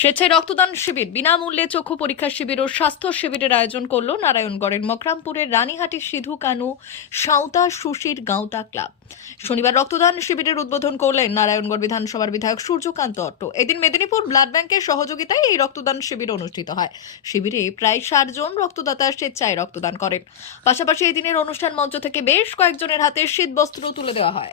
স্বেচ্ছায় রক্তদান শিবির। বিনামূল্যে চক্ষু পরীক্ষা শিবির ও স্বাস্থ্য শিবিরের আয়োজন করল নারায়ণগড়ের মকরামপুরের রানীহাটি সিধু কানু সাঁওতা সুশির গাঁওতা ক্লাব। শনিবার রক্তদান শিবিরের উদ্বোধন করলেন নারায়ণগড় বিধানসভার বিধায়ক সূর্যকান্ত অট্ট। এদিন মেদিনীপুর ব্লাড ব্যাংকের সহযোগিতায় এই রক্তদান শিবির অনুষ্ঠিত হয়। শিবিরে প্রায় ষাট জন রক্তদাতা স্বেচ্ছায় রক্তদান করেন। পাশাপাশি এই দিনের অনুষ্ঠান মঞ্চ থেকে বেশ কয়েকজনের হাতে শীতবস্ত্র তুলে দেওয়া হয়।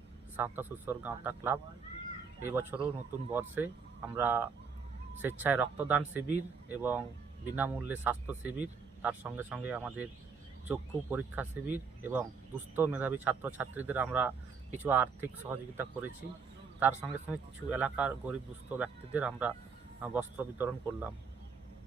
সাঁওতা সুসর গাঁওতা ক্লাব। এই বছরও নতুন বর্ষে আমরা স্বেচ্ছায় রক্তদান শিবির এবং বিনামূল্যে স্বাস্থ্য শিবির, তার সঙ্গে সঙ্গে আমাদের চক্ষু পরীক্ষা শিবির এবং দুস্থ মেধাবী ছাত্রছাত্রীদের আমরা কিছু আর্থিক সহযোগিতা করেছি। তার সঙ্গে সঙ্গে কিছু এলাকার গরিব দুস্থ ব্যক্তিদের আমরা বস্ত্র বিতরণ করলাম।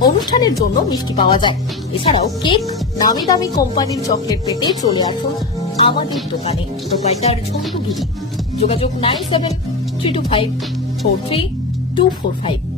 অনুষ্ঠানের জন্য মিষ্টি পাওয়া যায়। এছাড়াও কেক, নামি দামি কোম্পানির চকলেট পেতে চলে আসুন আমাদের দোকানে। দোকানটার ঝন্টু গিরি। যোগাযোগ nine seven three two five four three two four five.